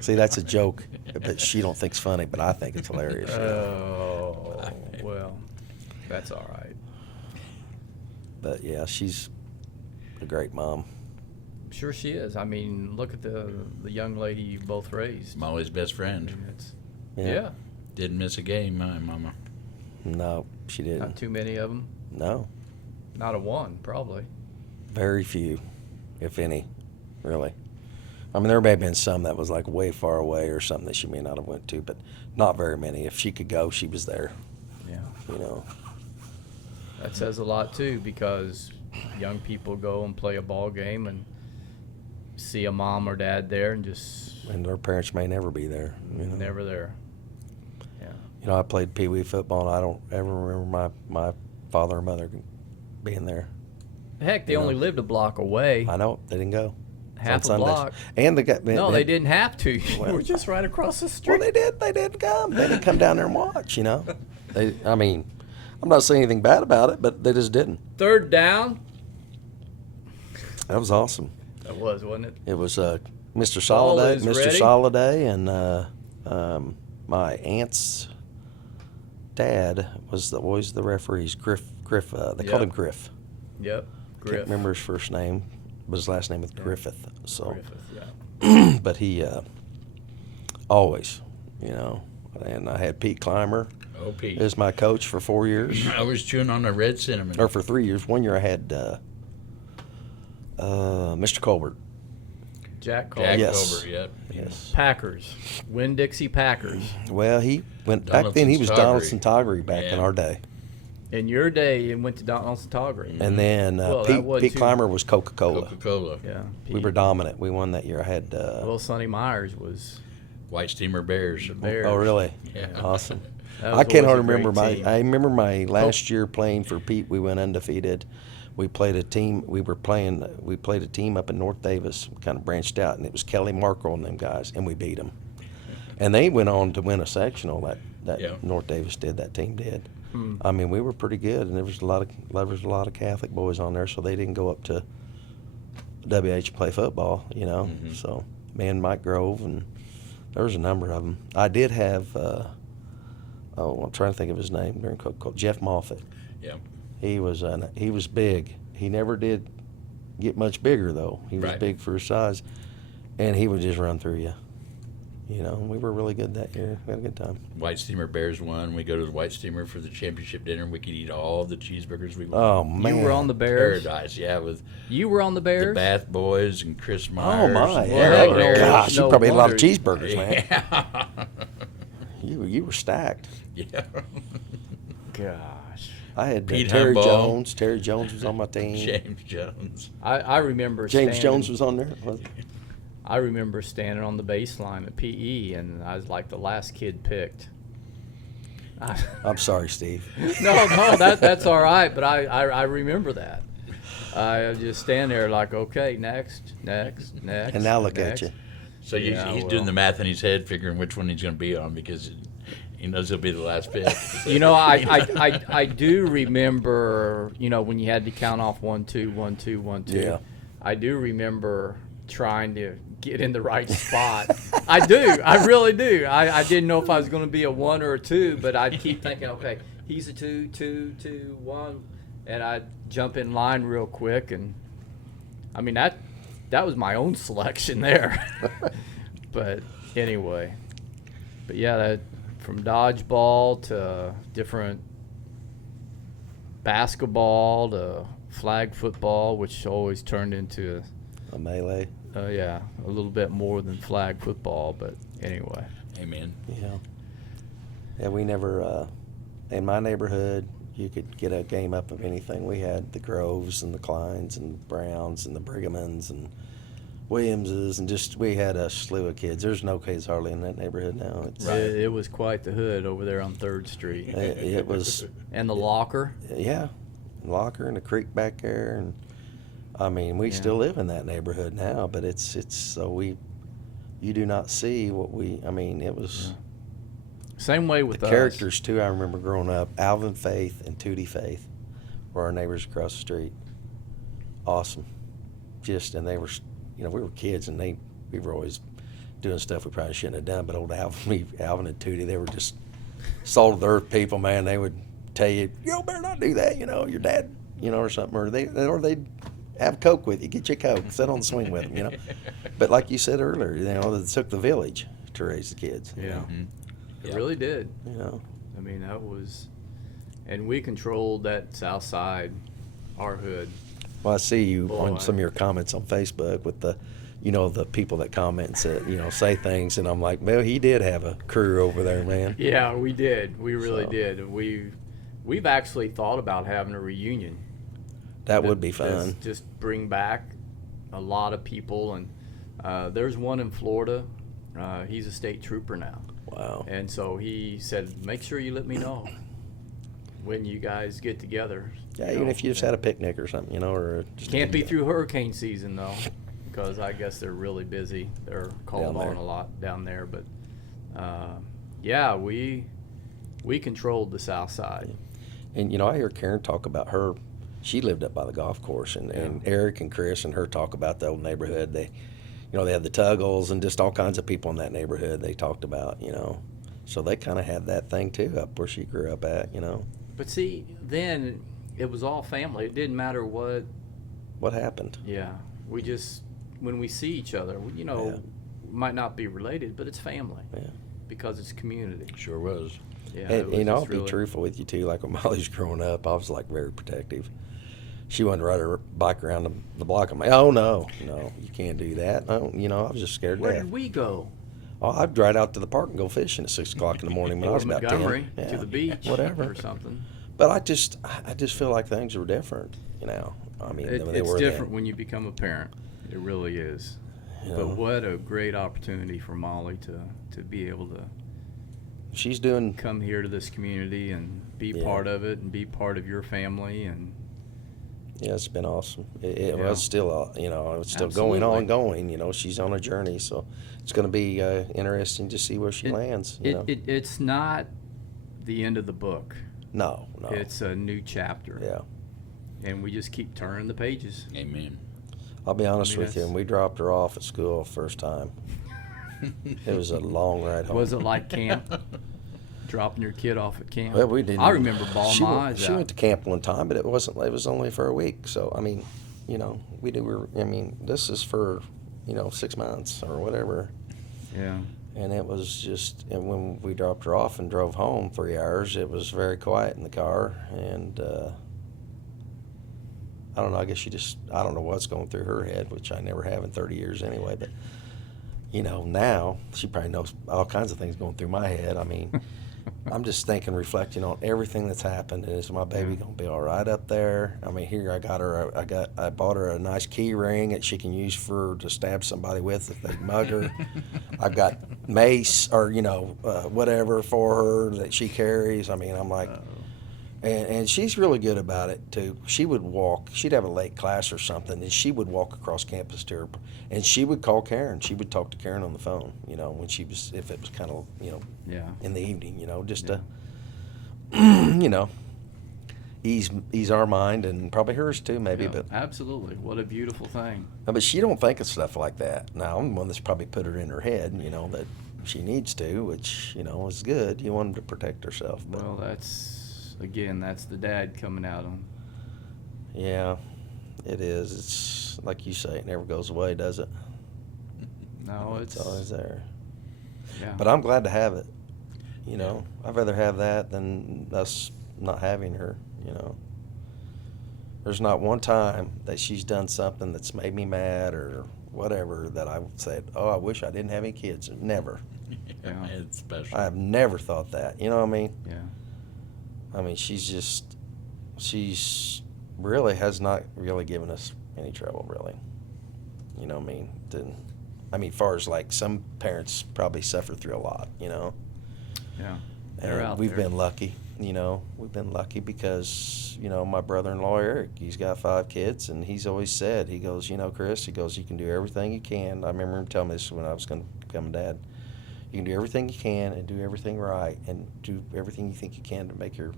see, that's a joke, but she don't think's funny, but I think it's hilarious. Oh, well, that's all right. But yeah, she's a great mom. Sure she is. Look at the young lady you both raised. Molly's best friend. It's, Yeah. yeah, Didn't miss a game, my mama. No, she not didn't. too many of them. No, Not a one, probably. very few, if any, really. There may have been some that was way far away or something that she may not have went to, but not very many. If she could go, she was there. Yeah. That says a lot too, because young people go and play a ball game, and see a mom or dad there and just And their parents may never be there. You know? never there. Yeah. You know, I played Pee Wee football, and I don't ever remember my father or mother being there. Heck, they You only know. lived a block away. I know they didn't go. Half It's a on Sundays. block. And No, they didn't have to. Well, We're just right across the Well, street. they did. They didn't come. They didn't come down there and watch. You know. I mean, I'm not saying anything bad about it, but they just didn't. Third down. That was awesome. That was, wasn't it? It was Mr. Ball Soliday, is Mr. ready. Soliday, and my aunt's dad was always the referees. Griff. They called Yep. him Griff. Yep. Griff. Can't remember his first name, but his last name was Griffith. So, Griffith, yeah. but he always, you know. And I had Pete Clymer Oh, Pete. as my coach for 4 years, I was chewing on a red cinnamon. or for 3 years. 1 year I had Mr. Colbert. Jack Cole. Jack Yes. Colbert, yep. Yes. Packers. Winn-Dixie Packers. Well, he went back then. He was Donaldson Donaldson Toggery back in Yeah. our day, In your day, it went to Donaldson Toggery. and then Well, that wasn't Pete too- Clymer was Coca-Cola. Coca-Cola. Yeah. We were dominant. We won that year. I had. Well, Sonny Myers was White Steamer Bears. Bears. Oh, really? Yeah. Awesome. That was I can't always hardly a remember great team. I remember my last year playing for Pete. We went undefeated. We played a team. We played a team up in North Davis. Kind of branched out, and it was Kelly Markle and them guys, and we beat them. And they went on to win a sectional. That Yeah. North Davis did. That team did. Hmm. I mean, we were pretty good, and there was a lot of Catholic boys on there, so they didn't go up to WH to play football. You know, Mhm. so me and Mike Grove, and there was a number of them. I did have. I'm trying to think of his name during Coca-Cola. Jeff Moffitt. Yeah. He was big. He never did get much bigger though. He was Right. big for his size, and he would just run through you. You know, we were really good that year. We had a good time. White Steamer Bears won. We go to the White Steamer for the championship dinner. We could eat all the cheeseburgers we want. Oh man, You were on the Bears. Paradise, yeah, with You were on the the Bears. Bath Boys and Chris Oh Myers. my, and yeah. heck all no. those. Gosh, you No probably ate a lot of wonder. cheeseburgers, man. Yeah. You were stacked. Yeah. Gosh, I had Pete Terry Humboldt. Jones. Terry Jones was on my team. James Jones. I remember. James standing, Jones was on there. Was he? I remember standing on the baseline at PE, and I was like the last kid picked. I'm sorry, Steve. No, that's all right. But I remember that. I just stand there like, okay, next. And now look next. at you. So Yeah, he's well. doing the math in his head, figuring which one he's going to be on because he knows he'll be the last pick. You know, I do remember, you know, when you had to count off 1, 2, 1, 2, 1, 2. Yeah. I do remember trying to get in the right spot. I do. I really do. I didn't know if I was going to be a 1 or a 2, but I'd keep thinking, okay, he's a 2, 2, 2, 1, and I'd jump in line real quick. And I mean that was my own selection there. But anyway, but yeah, that from dodgeball to different basketball to flag football, which always turned into A melee. yeah, a little bit more than flag football, but anyway. Amen. Yeah. Yeah, we never, in my neighborhood, you could get a game up of anything. We had the Groves and the Kleins and the Browns and the Brighamans and Williamses, and just, we had a slew of kids. There's no kids hardly in that neighborhood now. It's, It was quite the hood over there on 3rd Street. it was, And the locker. yeah, locker and the creek back there. And I mean, we Yeah. still live in that neighborhood now, but it's so you do not see what I mean, it was. Same way with The us. characters too. I remember growing up. Alvin Faith and Tootie Faith were our neighbors across the street. Awesome, and they were, you know, we were kids, and we were always doing stuff we probably shouldn't have done. But old Alvin and Tootie, they were just salt of the earth people, man. They would tell you, you better not do that. You know, your dad, you know, or something, or they'd have Coke with you, get you a Coke, sit on the swing with them, you know. But like you said earlier, you know, it took the village to raise the kids. you Yeah. know, It really did. You know. I mean, that was, and we controlled that south side, our hood. Well, I see you Boy. on some of your comments on Facebook with the, you know, the people that comment and say, you know, say things, and I'm like, well, he did have a crew over there, man. Yeah, we did. We really So. did. And we've actually thought about having a reunion. That would be fun. Just bring back a lot of people, and There's one in Florida. He's a state trooper now. Wow. And so he said, make sure you let me know when you guys get together. Yeah, even if you just had a picnic or something, or just Can't be through hurricane season, though, because I guess they're really busy. They're called Down there. on a lot down there. But, yeah, we controlled the south side. And, I hear Karen talk about her. She lived up by the golf course, and Eric and Chris and her talk about the old neighborhood. They had the Tuggles and just all kinds of people in that neighborhood they talked about, So they kind of had that thing, too, up where she grew up at, But see, then it was all family. It didn't matter what. What happened? Yeah, we just, when we see each other, might not be related, but it's family. Yeah. Because it's community. Sure was. Yeah, And, it was I'll just be really- truthful with you, too. Like when Molly was growing up, I was, very protective. She wanted to ride her bike around the block. I'm like, oh, no, you can't do that. Oh, I was just scared to Where death. did we go? Oh, I'd ride out to the park and go fishing at 6 o'clock in the morning when I Or was about 10. Montgomery Yeah. to the beach, Whatever. or something. But I just feel like things were different, I mean, than they It's were different then. when you become a parent. It really is. You know, But what a great opportunity for Molly to be able to she's doing. come here to this community and be Yeah. part of it and be part of your family. And Yeah, it's been awesome. It Yeah. was still, it's still going Absolutely. on. She's on a journey, so it's going to be interesting to see where she lands. it's not the end of the book. No. It's a new chapter. Yeah. And we just keep turning the pages. Amen. I'll be honest I mean, with you. that's- When we dropped her off at school first time, it was a long ride home. Was it like camp? Dropping your kid off at camp? Well, we didn't. I remember bawling she my went, eyes She out. went to camp one time, but it wasn't. It was only for a week. So I mean, this is for 6 months or whatever. Yeah. And it was just, and when we dropped her off and drove home 3 hours, it was very quiet in the car. And I don't know, I guess I don't know what's going through her head, which I never have in 30 years anyway. But, now she probably knows all kinds of things going through my head. I mean, I'm just thinking, reflecting on everything that's happened. And is my baby going to be all right up there? I mean, here I bought her a nice key ring that she can use to stab somebody with if they mug her. I've got mace or, whatever for her that she carries. I mean, I'm like, and she's really good about it too. She would walk, she'd have a late class or something, and she would walk across campus to her, and she would call Karen. She would talk to Karen on the phone, when if it was kind of, Yeah. in the evening, just Yeah. to, ease our mind and probably hers too, maybe. Yeah, But absolutely. What a beautiful thing. but she don't think of stuff like that. Now I'm the one that's probably put her in her head, that she needs to, which is good. You want her to protect herself. But Well, that's the dad coming out on. yeah, it is. It's like you say, it never goes away, does it? No, It's always there. Yeah. But I'm glad to have it. I'd rather have that than us not having her. There's not one time that she's done something that's made me mad or whatever that I said, oh, I wish I didn't have any kids. Never. Yeah. It's special. I have never thought that. You know what I mean? Yeah. I mean, she's really has not really given us any trouble, really. You know what I mean? Far as like some parents probably suffer through a lot, Yeah. They're And out we've there. been lucky, We've been lucky because, my brother-in-law, Eric, he's got 5 kids, and he's always said, he goes, Chris, he goes, you can do everything you can. I remember him telling me this when I was going to become a dad. You can do everything you can and do everything right and do everything you think you can to make your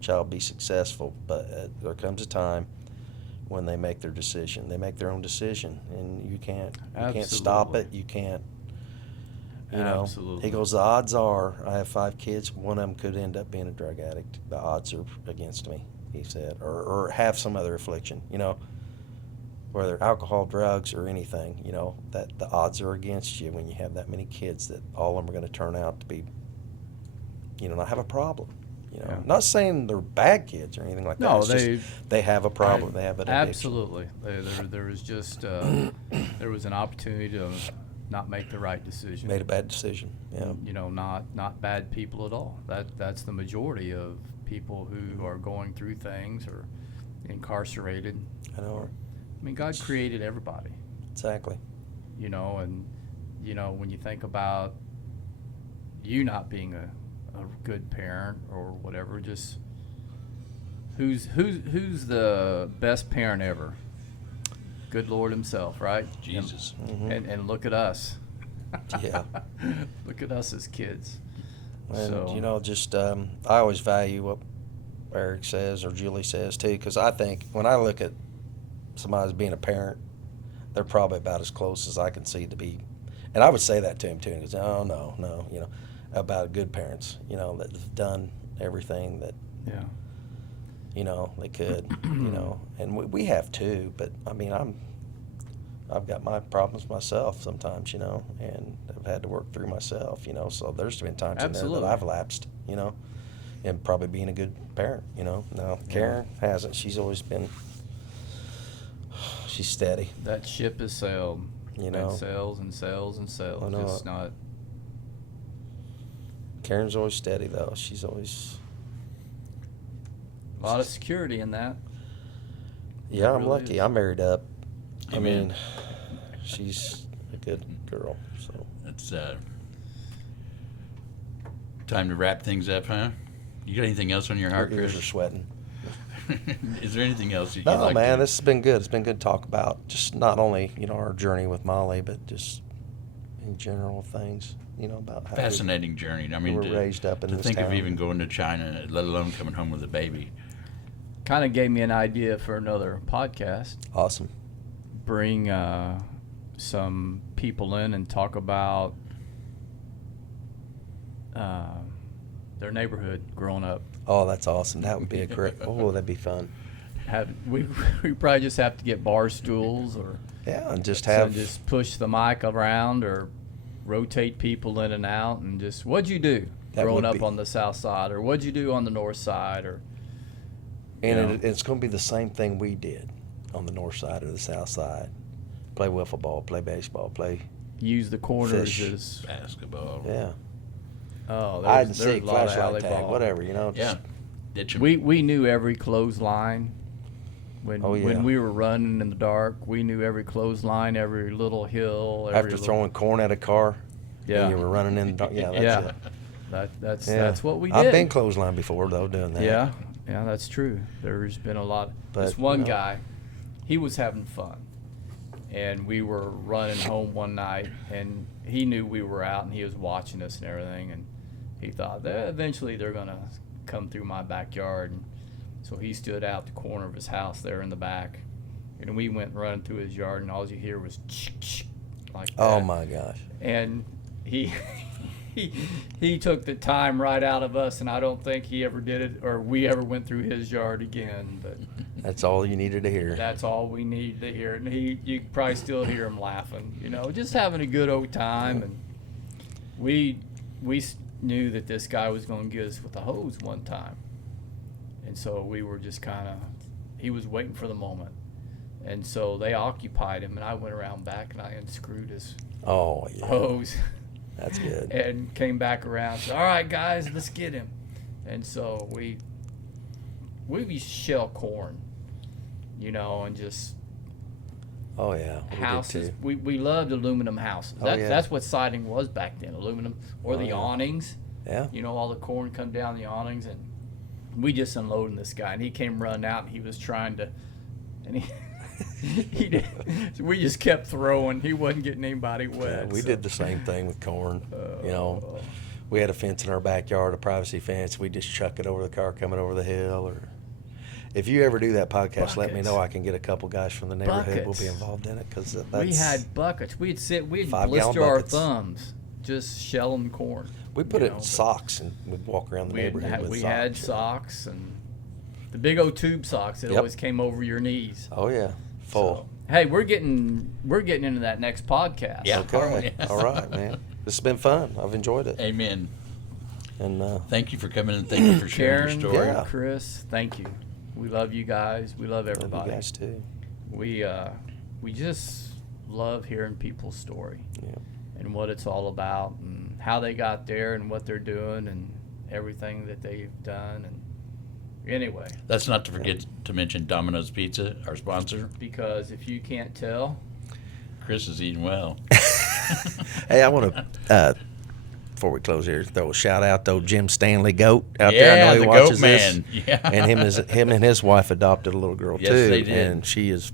child be successful. But there comes a time when they make their decision. They make their own decision, and you can't stop it. Absolutely. You can't. Absolutely. He goes, the odds are, I have 5 kids, one of them could end up being a drug addict. The odds are against me, he said, or have some other affliction, whether alcohol, drugs, or anything, that the odds are against you when you have that many kids that all of them are going to turn out to be, not have a problem. Yeah. Not saying they're bad kids or anything like that. No, It's just they have a problem. They have an addiction. Absolutely. There was just there was an opportunity to not make the right decision. Made a bad decision. Yeah. Not bad people at all. That's the majority of people who are going through things or incarcerated. I know. I mean, God created everybody. Exactly. you know, and you know, when you think about you not being a good parent or whatever, just who's the best parent ever? Good Lord himself, right? Jesus. And look at us. Yeah. Look at us as kids. And, So- you know, just I always value what Eric says or Julie says, too, because I think when I look at somebody as being a parent, they're probably about as close as I can see to be. And I would say that to him, too, and he goes, oh, no, you know, about good parents, you know, that have done everything that, Yeah. you know, they could, you know. And we have, too, but, I mean, I've got my problems myself sometimes, you know, and I've had to work through myself, you know. So there's been times in there Absolutely. that I've lapsed, you know, and probably being a good parent, you know. Now, Karen hasn't. She's always been, she's steady. That ship has sailed. You know. And sails and sails and sails. I know It's it. not. Karen's always steady, though. She's always, A lot of security in that. yeah, I'm really lucky. is. I'm married up. I Amen. mean, she's a good girl, so. It's time to wrap things up, huh? You got anything else on your heart, Her ears are Chris? sweating. Is there anything else you'd No, like man, to... this has been good. It's been good to talk about just not only, you know, our journey with Molly, but just in general things, you know, about how Fascinating journey. I mean, were to, raised up in to this think of town. even going to China, let alone coming home with a baby. Kind of gave me an idea for another podcast. Awesome. Bring some people in and talk about their neighborhood growing up. Oh, that's awesome. That would be a great. Oh, that'd be fun. We probably just have to get bar stools or Yeah, and just so have. just push the mic around or rotate people in and out and just what'd you do That growing would up be- on the south side or what'd you do on the north side or and you know. it's going to be the same thing we did on the north side or the south side. Play wiffle ball, play baseball, play. use the corners Fish. as Basketball. Yeah. oh Hide and there's seek, a lot of flashlight alley tag, ball. whatever, you know. Yeah. Just, Ditch 'em. We knew every clothesline when Oh, yeah. when we were running in the dark. We knew every clothesline, every little hill. Every after little, throwing corn at a car, yeah, and you were running in the dark. Yeah, that's yeah, it. that's Yeah. that's what we did. I've been clothesline before, though, doing that. Yeah, that's true. There's been a lot. But, This one you know. guy, he was having fun, and we were running home one night, and he knew we were out, and he was watching us and everything, and he thought that eventually they're gonna come through my backyard, and so he stood out the corner of his house there in the back, and we went running through his yard, and all you hear was like that. Oh my gosh. And he he took the time right out of us, and I don't think he ever did it or we ever went through his yard again. But That's all you needed to hear. that's all we needed to hear. And you could probably still hear him laughing, you know, just having a good old time. And we knew that this guy was going to get us with a hose one time, and so we were just kind of he was waiting for the moment. And so they occupied him, and I went around back and I unscrewed his Oh, yeah. hose. That's good. And came back around. Said, all right, guys, let's get him. And so we used to shell corn, you know, and just Oh, yeah. We did houses. too. We loved aluminum houses. Oh, That's yeah. that's what siding was back then, aluminum or Oh, the yeah. awnings. Yeah. You know, all the corn come down the awnings, and we just unloading this guy, and he came running out, and he was trying to, and he did. So we just kept throwing. He wasn't getting anybody wet. Yeah, we so. did the same thing with corn. You know, we had a fence in our backyard, a privacy fence. We just chuck it over the car coming over the hill. Or if you ever do that podcast, let me Buckets. know. I can get a couple guys from the neighborhood. We'll Buckets. be involved in it because We had buckets. We'd 5-gallon blister our buckets. thumbs just shelling corn. we put you it know, in but socks and we'd walk around the neighborhood with we socks. had socks and the big old tube socks that Yep. always came over your knees. Oh yeah, full. So, hey, we're getting into that next podcast. Yeah. Okay, Yeah. all right, man. This has been fun. I've enjoyed it. Amen. And Thank you for coming and thank you for sharing Karen, your story. Yeah. Chris, thank you. We love you guys. We love love everybody. you guys too. We just love hearing people's story Yeah. and what it's all about and how they got there and what they're doing and everything that they've done. And anyway, That's not to forget to mention Domino's Pizza, our sponsor. because if you can't tell, Chris is eating well. Hey, I want to, before we close here, throw a shout out to old Jim Stanley Goat out there. Yeah, I know he the watches Goat Man. this. Yeah. And him and his wife adopted a little girl Yes, too. they did. And she is,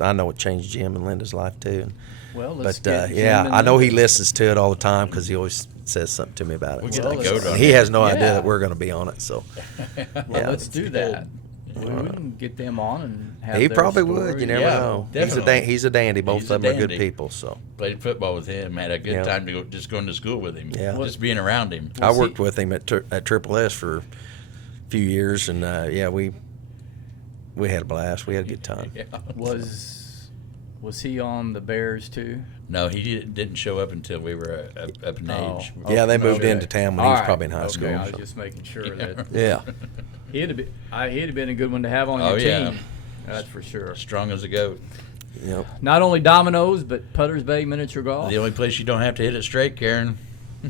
I know it changed Jim and Linda's life too. Well, let's But get Jim yeah, and I know he Linda. listens to it all the time because he always says something to me about it. We'll and get stuff. the Goat And on he here. has no idea Yeah. that we're going to be on it. So Well, yeah. let's do that. We can get them on and have he their probably story. would. You never Yeah, know. definitely. He's a dandy. Both He's of a them are good dandy. people. So Played football with him. Had a good Yeah. time to go, just going to school with him. Yeah. Just being around him. I Was he- worked with him at Triple S for a few years, and yeah, we had a blast. We had a good time. Yeah. Was he on the Bears too? No, he didn't show up until we were up in Oh. age. Yeah, they moved Okay. into town when he All was right. probably in high Okay, school. I was so. just making sure that Yeah. he'd have been a good one to have on Oh, your yeah. team. That's for sure. Strong as a goat. Yep. Not only Domino's, but Putter's Bay Miniature Golf, The only place you don't have to hit it straight, Karen.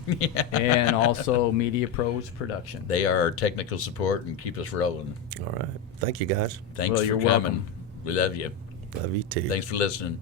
Yeah. and also Media Pros Production. They are our technical support and keep us rolling. All right. Thank you, guys. Thanks Well, for you're coming. welcome. We love you. Love you too. Thanks for listening.